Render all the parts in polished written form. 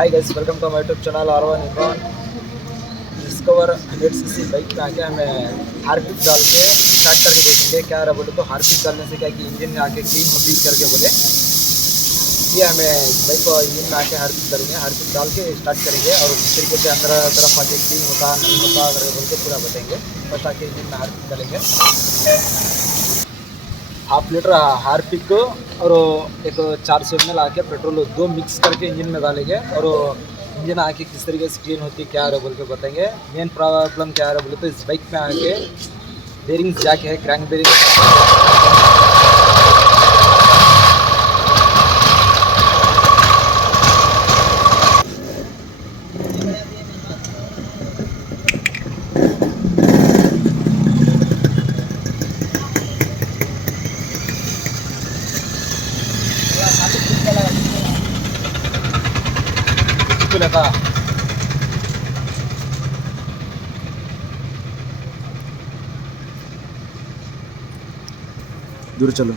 Hi guys, welcome to my YouTube channel आरवा निकॉन Discover 100cc bike में आके हमें हार्पिक डाल के स्टार्ट करके देखेंगे। क्या रहा बोले तो हार्पिक डालने से क्या कि इंजन में आके क्लीन होती करके बोले, ये हमें बाइक को इंजन में आके हार्पिक डालेंगे। हार्पिक डाल के स्टार्ट करेंगे और किस तरीके से अंदर तरफ आके क्लीन होता नहीं होता करके बोल के पूरा बताएंगे। फर्स्ट आके इंजन में हार्पिक डालेंगे, हाफ लीटर हार्पिक और एक 400 ml आके पेट्रोल दो मिक्स करके इंजन में डालेंगे और इंजन आके किस तरीके से क्लीन होती है क्या है बोल के बताएंगे। मेन प्रॉब्लम क्या है बोले तो इस बाइक में आके बेरिंग्स जाके है, क्रैंक बेरिंग लगा। दूर चलो।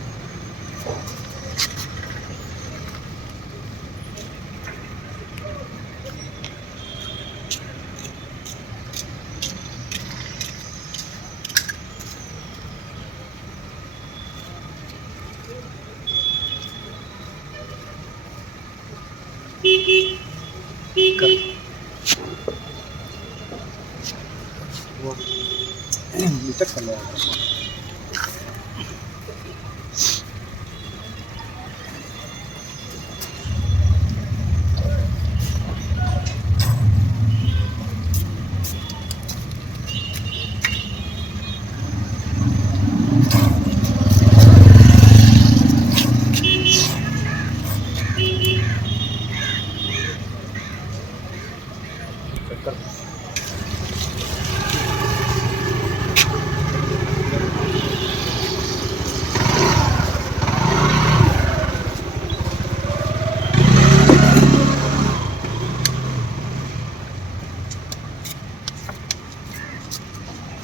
चेक कर लो।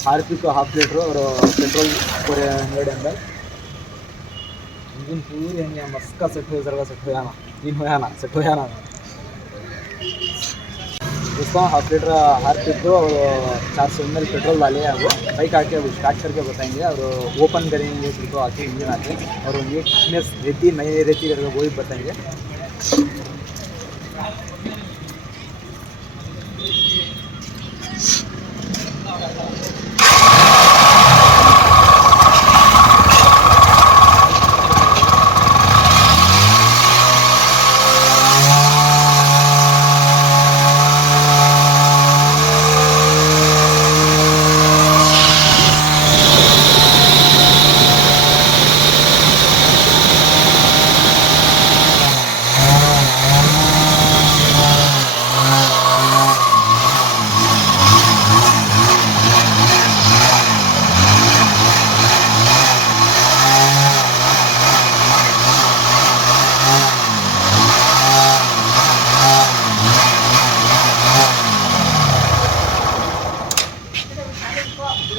हार्पिक को हाफ लीटर और पेट्रोल 400 ml इंजन पूरी हंगे मस्त का सेट हो जाएगा। सेट हो जाना तीन हो जाना सेट हो जाना उसको हाफ लीटर हार्पिक को और 400 ml पेट्रोल डाले हैं। वो बाइक आके वो स्टार्ट करके बताएंगे और ओपन करेंगे फिर तो आके इंजन आके और ये फिटनेस रहती नहीं रहती करके वो भी बताएंगे।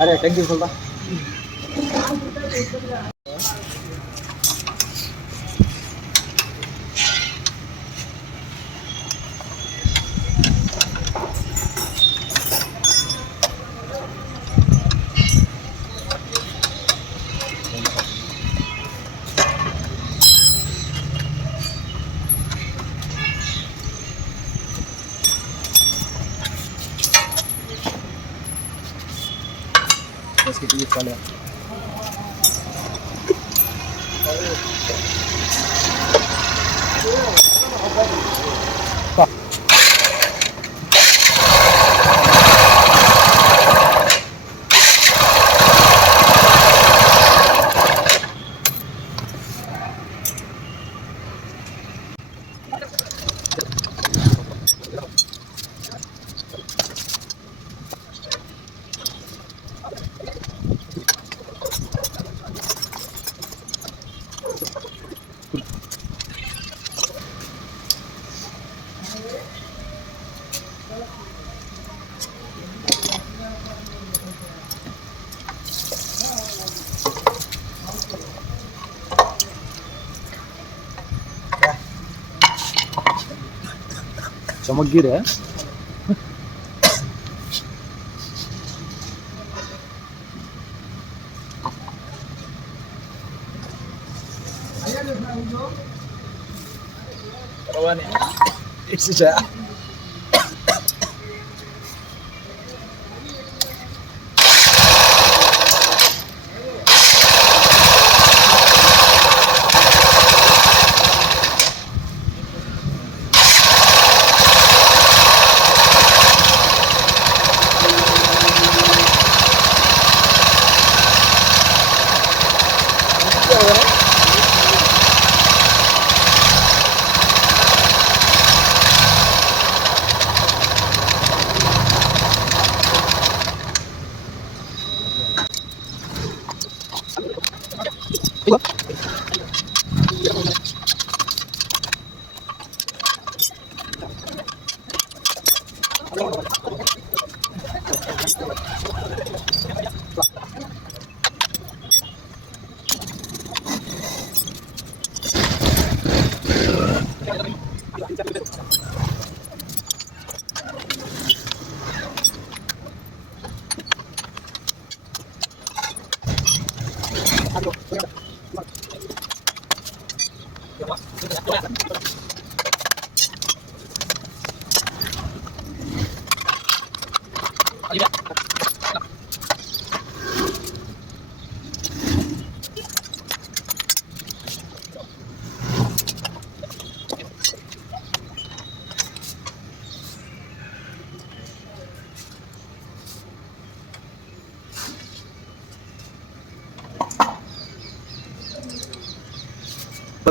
अरे थैंक यू बोलता इसकी टीवी वाले चमक गिर है।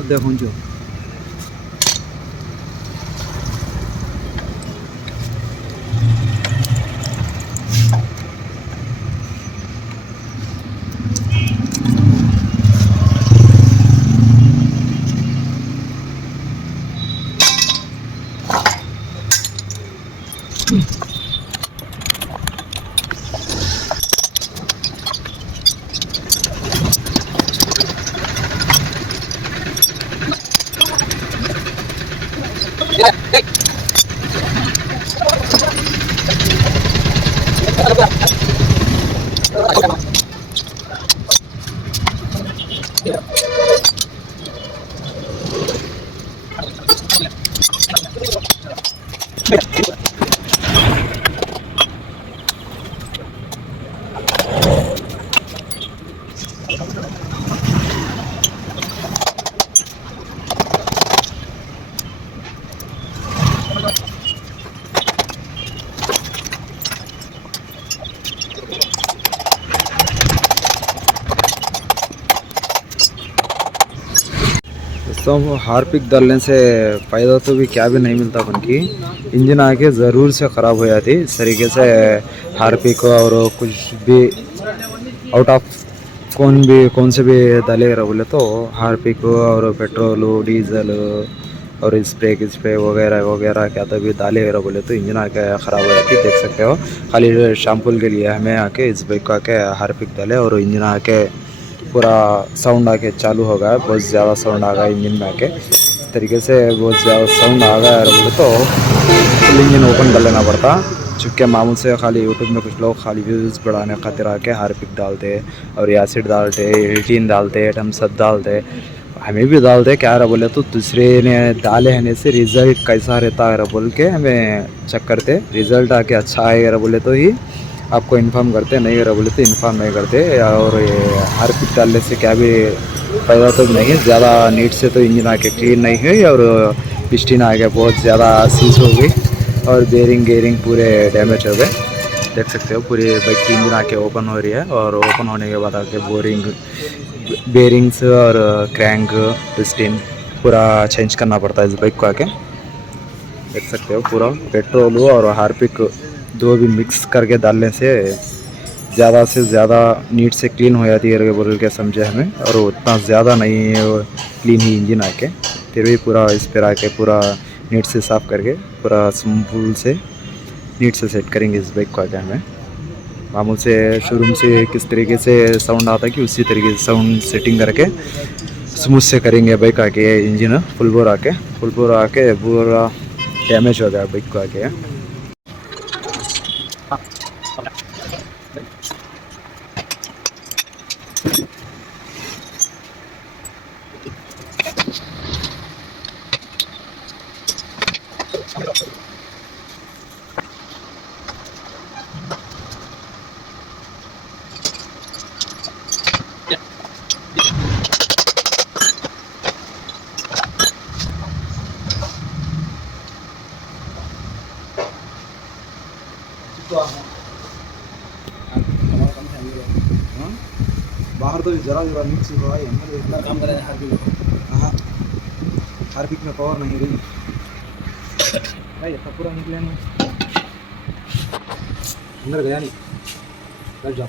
देखो जो तो हार्पिक डालने से फ़ायदा तो भी क्या भी नहीं मिलता अपन की, इंजन आके ज़रूर से ख़राब हो जाती इस तरीके से। हार्पिक और कुछ भी आउट ऑफ कौन से भी डाले रहा बोले तो हार्पिक और पेट्रोल डीजल और स्प्रे वगैरह वगैरह क्या तो भी डाले रहा बोले तो इंजन आके ख़राब हो जाती। देख सकते हो खाली शैम्पूल के लिए हमें आके इस बाइक को आके हार्पिक डाले और इंजन आके पूरा साउंड आके चालू हो गया, बहुत ज़्यादा साउंड आ गया इंजन में आके। इस तरीके से बहुत ज़्यादा साउंड आ गया बोले तो फुल इंजन ओपन कर लेना पड़ता। चूँकि मामूल से खाली यूट्यूब में कुछ लोग खाली व्यूज़ बढ़ाने खातिर आके हार्पिक डालते और एसिड डालते, एल्टीन डालते, थम्स-अप डालते, हमें भी डालते। क्या रहा बोले तो दूसरे ने डाले रहने से रिज़ल्ट कैसा रहता है बोल के हमें चेक करते। रिज़ल्ट आके अच्छा आएगा बोले तो ही आपको इन्फॉर्म करते, नहीं रहा बोले तो इन्फॉर्म नहीं करते। और ये हार्पिक डालने से क्या भी फ़ायदा तो नहीं है, ज़्यादा नीट से तो इंजन आके क्लीन नहीं है और पिस्टन आके बहुत ज़्यादा सीज हो गई और बेरिंग पूरे डैमेज हो गए। देख सकते हो पूरी बाइक की इंजन आके ओपन हो रही है और ओपन होने के बाद आके बेरिंग्स और क्रैंक पिस्टन पूरा चेंज करना पड़ता है इस बाइक को आके। देख सकते हो पूरा पेट्रोल और हार्पिक दो भी मिक्स करके डालने से ज़्यादा से ज़्यादा नीट से क्लीन हो जाती है बोल के समझे हमें। और उतना ज़्यादा नहीं है वो क्लीन ही इंजन आके, फिर भी पूरा इस पर आके पूरा नीट से साफ़ करके पूरा सिंपल से नीट से सेट करेंगे इस बाइक को आके हमें। मामूल से शोरूम से किस तरीके से साउंड आता है कि उसी तरीके से साउंड सेटिंग करके स्मूथ से करेंगे बाइक आके इंजन फुल बोर आके पूरा डैमेज हो गया बाइक को आके। बाहर तो जरा जरा मिक्स हुआ है, अंदर काम कर रहे हैं हार्पिक। हाँ, हार्पिक में पावर नहीं रही भाई, ऐसा पूरा निकले नहीं, अंदर गया नहीं। बैठ जाओ,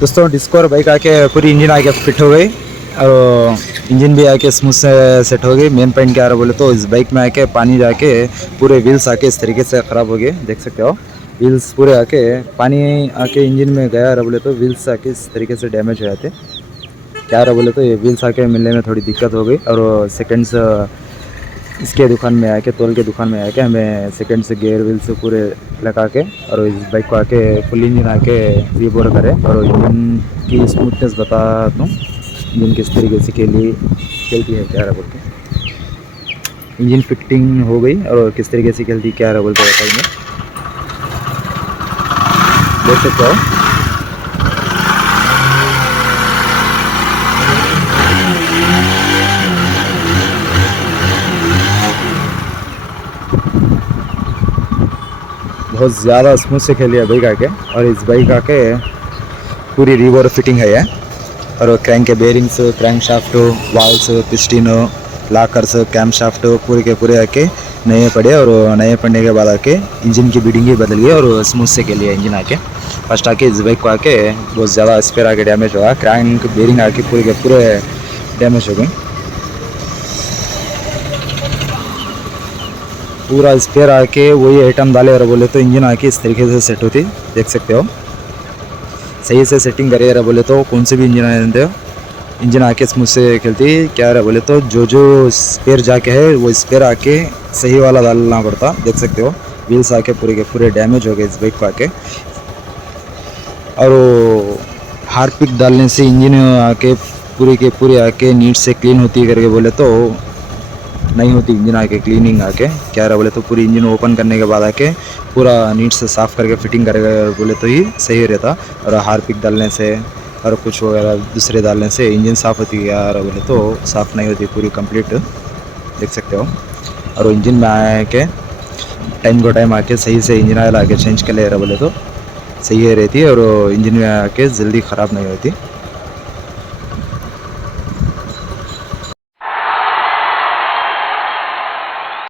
दोस्तों डिस्कवर बाइक आके पूरी इंजन आके फिट हो गई और इंजन भी आके स्मूथ से सेट हो गई। मेन पॉइंट क्या आ रहा बोले तो इस बाइक में आके पानी जाके पूरे व्हील्स आके इस तरीके से ख़राब हो गए, देख सकते हो। व्हील्स पूरे आके पानी आके इंजन में गया रहा बोले तो व्हील्स आके इस तरीके से डैमेज हो जाते। क्या रहा बोले तो ये व्हील्स आके मिलने में थोड़ी दिक्कत हो गई और सेकेंड्स इसके दुकान में आके, तोल के दुकान में आके हमें सेकंड से गेयर व्हील से पूरे लगा के और इस बाइक को आके फुल इंजन आके रीबोर करें और इंजन की स्मूथनेस बता दूँ, इंजन किस तरीके से खेलती है क्या रहा बोल के। इंजन फिटिंग हो गई और किस तरीके से खेलती क्या रहा बोल के बताएंगे, देख सकते हो। बहुत ज़्यादा स्मूथ से खेली है बाइक आके और इस बाइक आके पूरी रिवर फिटिंग है ये और क्रैंक के bearings, crank shaft, valves, piston, rockers, cam shaft पूरे के पूरे आके नए पड़े और नए पड़ने के बाद आके इंजन की बीडिंग ही बदल गई और स्मूथ से खेली है इंजन आके। फर्स्ट आके इस बाइक को आके बहुत ज़्यादा स्पेयर आके डैमेज हुआ, क्रैंक बेरिंग आके पूरे के पूरे डैमेज हो गई। पूरा स्पेयर आके वही आइटम डाले और बोले तो इंजन आके इस तरीके से सेट होती, देख सकते हो। सही से सेटिंग करे रहा बोले तो कौन से भी इंजन आते हो, इंजन आके स्मूथ से खेलती। क्या रहा बोले तो जो स्पेयर जाके है वो स्पेयर आके सही वाला डालना पड़ता, देख सकते हो। व्हील्स आके पूरे के पूरे डैमेज हो गए इस बाइक को आके और हार्पिक डालने से इंजन आके पूरे के पूरे आके नीट से क्लीन होती करके बोले तो नहीं होती इंजन आके क्लीनिंग आके। क्या रहा बोले तो पूरी इंजन ओपन करने के बाद आके पूरा नीट से साफ़ करके फिटिंग करेगा बोले तो ही सही रहता और हार्पिक डालने से और कुछ वगैरह दूसरे डालने से इंजन साफ़ होती है यार बोले तो साफ़ नहीं होती पूरी कंप्लीट, देख सकते हो। और इंजन में आके टाइम को टाइम आके सही से इंजन ऑयल आके चेंज कर ले रहा बोले तो सही है रहती है और इंजन में आके जल्दी ख़राब नहीं होती।